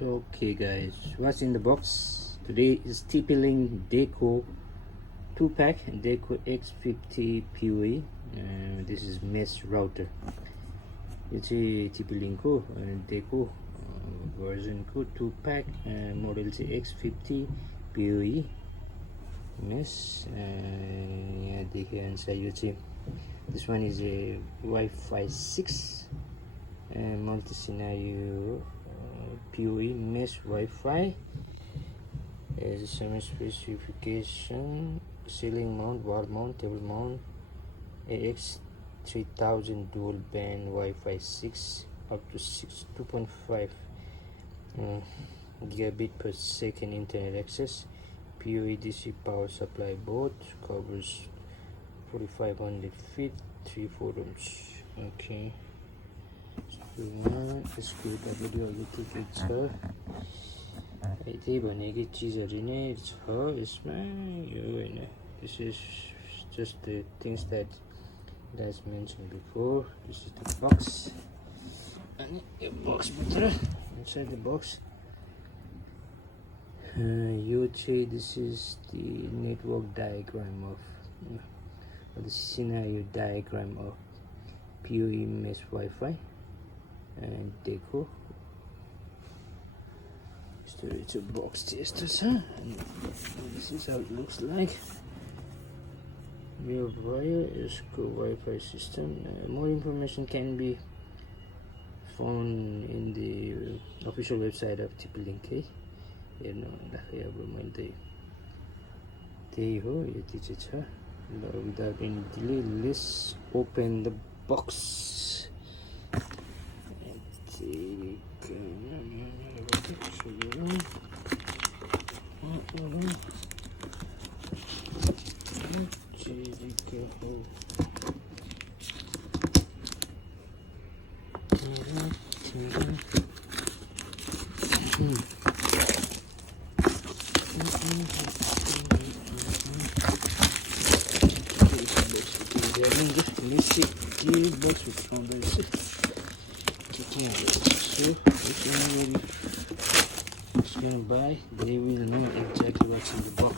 Okay guys, what's in the box today is TP-Link Deco 2-pack Deco X50 poe. This is mesh router. It's a TP-Link Deco version 2-pack model X50 poe mesh. This one is a Wi-Fi 6 multi-scenario PoE mesh Wi-Fi. As some specification: ceiling mount, wall mount, table mount, AX 3000 dual band Wi-Fi 6 up to 2.5 gigabit per second internet access. PoE DC power supply board, covers 4500 feet, 3-4 rooms. Okay. यसको भिडियोहरू के छ त्यही भनेकै चिजहरू नै छ यसमा यो हैन. This is just the things that guys mentioned before. This is the box and the box भित्र inside the box this is the network diagram of the scenario diagram of PoE mesh Wi-Fi and Deco. It's a box tester, and this is how it looks like. Your is Wi-Fi system. More information can be found in the official website of TP-Link. Without any delay, let's open the box. Let's see the box we found. So if anybody is gonna buy, they will know exactly what's in the box.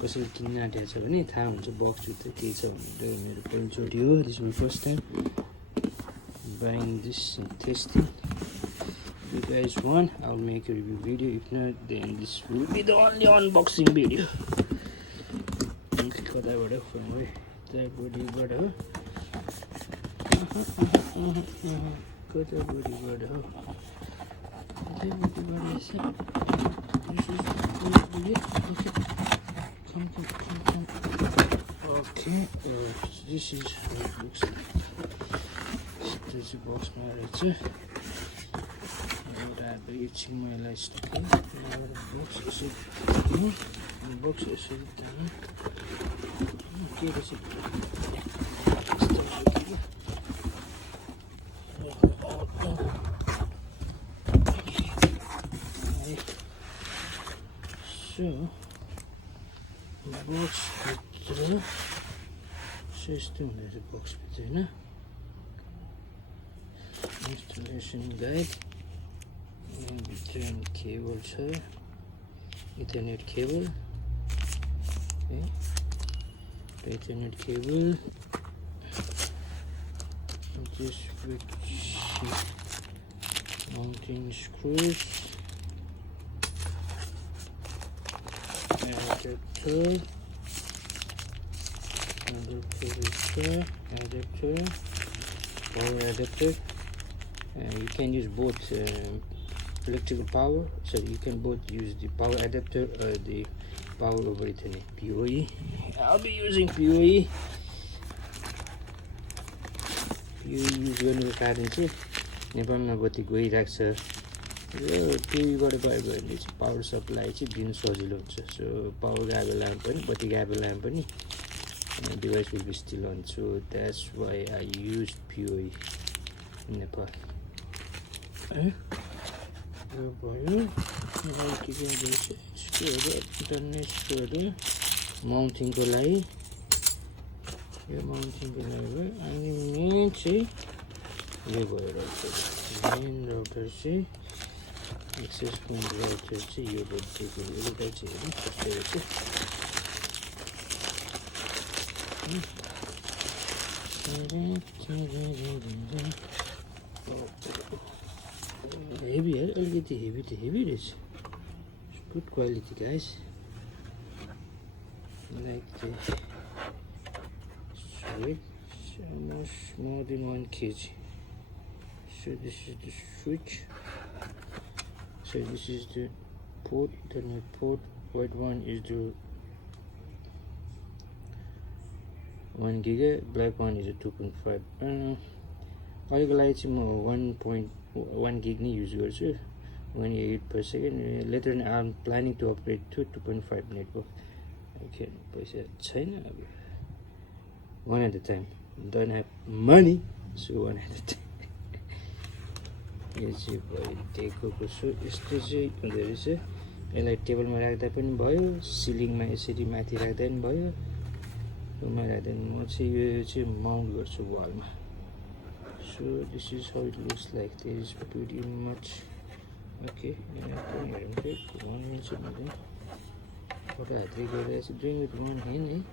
कसैले किन्न आँटेको छ भने थाहा हुन्छ बक्स भित्र के छ भनेर. मेरो पहिलोचोटि हो. This is my first time buying this and testing. If you guys want, I'll make a review video. If not, then this will be the only unboxing video. कताबाट from where? कताबाट हो. Okay, this is how it looks like. There's a box right. So the box भित्र यस्तो हुँदैछ. box भित्र हैन. Installation guide, भित्र cable छ, Ethernet cable, Ethernet cable, this switch mounting screws, adapter, power adapter. You can use both electrical power, so you can both use the power adapter or the power over Ethernet. PoE. I'll be using PoE. PoE use गर्नुको कारण चाहिँ नेपालमा बत्ती गइरहेको छ र टिभीबाट भयो भने चाहिँ पावर सप्लाई चाहिँ दिन सजिलो हुन्छ. सो पावर गए बेलामा पनि बत्ती गए बेलामा पनि device will be still on. So that's why I use PoE in Nepal. यो भयो. के गर्दैछ यसको इन्टरनेट स्टोर माउन्टिङको लागि. यो माउन्टिङको लागि भयो. अनि मेन चाहिँ यो भयो राउटर. मेन राउटर चाहिँ एक्सेस फोन राउटर चाहिँ यो बोर्डको एउटै चाहिँ हेर्नु कस्तो रहेछ हेभी है अलिकति हेभी त हेभी रहेछ good quality guys like this so it's almost more than 1 kg so this is the switch so this is the port the net port white one is the 1 giga black one is a 2.5 अहिलेको लागि चाहिँ म 1.1 gig नै use गर्छु 1 gig per second later on I'm planning to upgrade to 2.5 network okay पैसा छैन अब one at a time don't have money so one at a time यो चाहिँ भयो डेकोको सो यस्तो चाहिँ हुँदो रहेछ यसलाई टेबलमा राख्दा पनि भयो सिलिङमा यसरी माथि राख्दा पनि भयो रुममा राख्दा पनि म चाहिँ यो चाहिँ माउन्ट गर्छु वालमा so this is how it looks like there is pretty much okay one inch what I think is doing with one hand